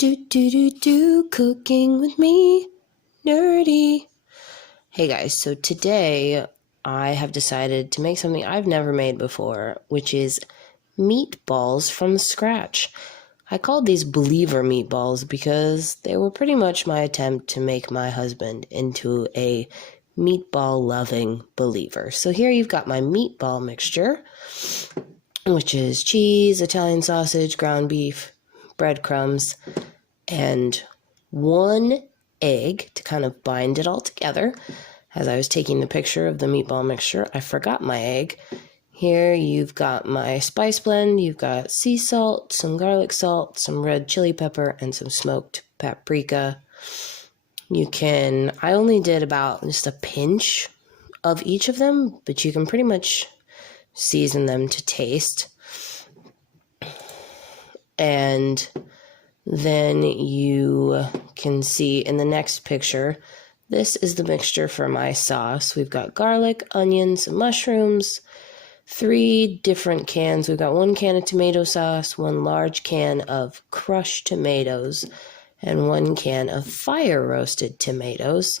Cooking with me, nerdy. Hey guys, so today I have decided to make something I've never made before, which is meatballs from scratch. I called these believer meatballs because they were pretty much my attempt to make my husband into a meatball-loving believer. So here you've got my meatball mixture, which is cheese, Italian sausage, ground beef, breadcrumbs, and one egg to kind of bind it all together. As I was taking the picture of the meatball mixture, I forgot my egg. Here you've got my spice blend. You've got sea salt, some garlic salt, some red chili pepper, and some smoked paprika. I only did about just a pinch of each of them, but you can pretty much season them to taste. And then you can see in the next picture, this is the mixture for my sauce. We've got garlic, onions, mushrooms, 3 different cans. We've got 1 can of tomato sauce, 1 large can of crushed tomatoes, and 1 can of fire roasted tomatoes.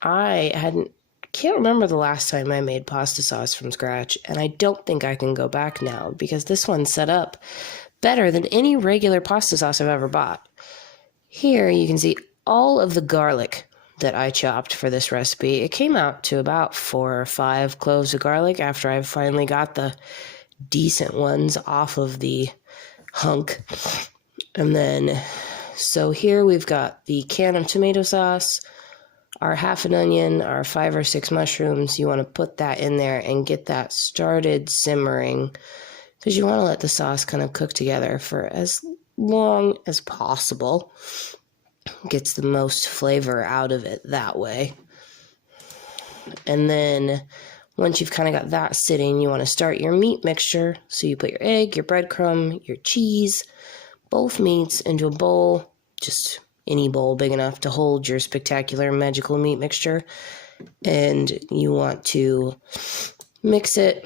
Can't remember the last time I made pasta sauce from scratch, and I don't think I can go back now because this one's set up better than any regular pasta sauce I've ever bought. Here you can see all of the garlic that I chopped for this recipe. It came out to about 4 or 5 cloves of garlic after I finally got the decent ones off of the hunk. And then, so here we've got the can of tomato sauce, our half an onion, our 5 or 6 mushrooms. You want to put that in there and get that started simmering, because you want to let the sauce kind of cook together for as long as possible. Gets the most flavor out of it that way. And then once you've kind of got that sitting, you want to start your meat mixture. So you put your egg, your breadcrumb, your cheese, both meats into a bowl, just any bowl big enough to hold your spectacular magical meat mixture. And you want to mix it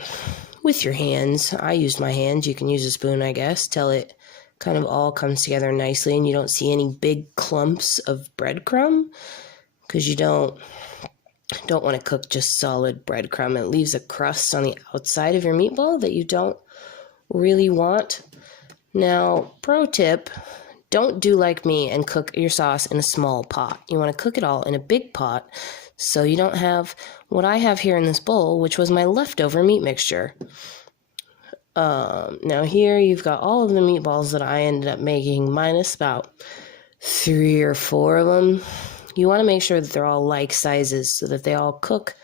with your hands. I used my hands. You can use a spoon, I guess, till it kind of all comes together nicely and you don't see any big clumps of breadcrumb, because you don't want to cook just solid breadcrumb. It leaves a crust on the outside of your meatball that you don't really want. Now, pro tip, don't do like me and cook your sauce in a small pot. You want to cook it all in a big pot so you don't have what I have here in this bowl, which was my leftover meat mixture. Now here you've got all of the meatballs that I ended up making, minus about 3 or 4 of them. You want to make sure that they're all like sizes so that they all cook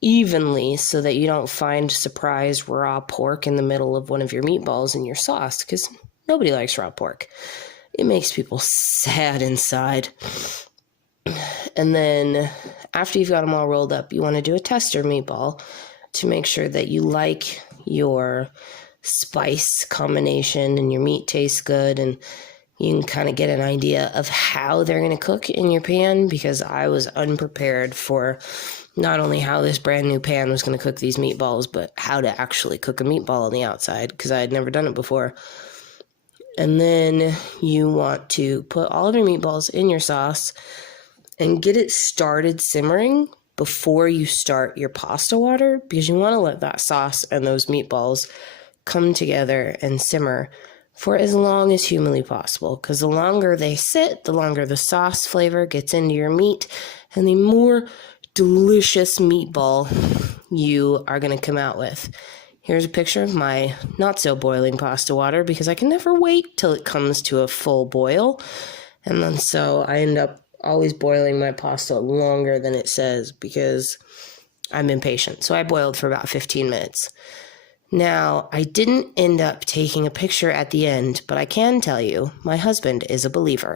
evenly, so that you don't find surprise raw pork in the middle of one of your meatballs in your sauce, because nobody likes raw pork. It makes people sad inside. And then after you've got them all rolled up, you want to do a tester meatball to make sure that you like your spice combination and your meat tastes good, and you can kind of get an idea of how they're going to cook in your pan, because I was unprepared for not only how this brand new pan was going to cook these meatballs, but how to actually cook a meatball on the outside, because I had never done it before. And then you want to put all of your meatballs in your sauce and get it started simmering before you start your pasta water, because you want to let that sauce and those meatballs come together and simmer for as long as humanly possible, because the longer they sit, the longer the sauce flavor gets into your meat, and the more delicious meatball you are going to come out with. Here's a picture of my not so boiling pasta water, because I can never wait till it comes to a full boil, and then so I end up always boiling my pasta longer than it says because I'm impatient. So I boiled for about 15 minutes. Now, I didn't end up taking a picture at the end, but I can tell you my husband is a believer.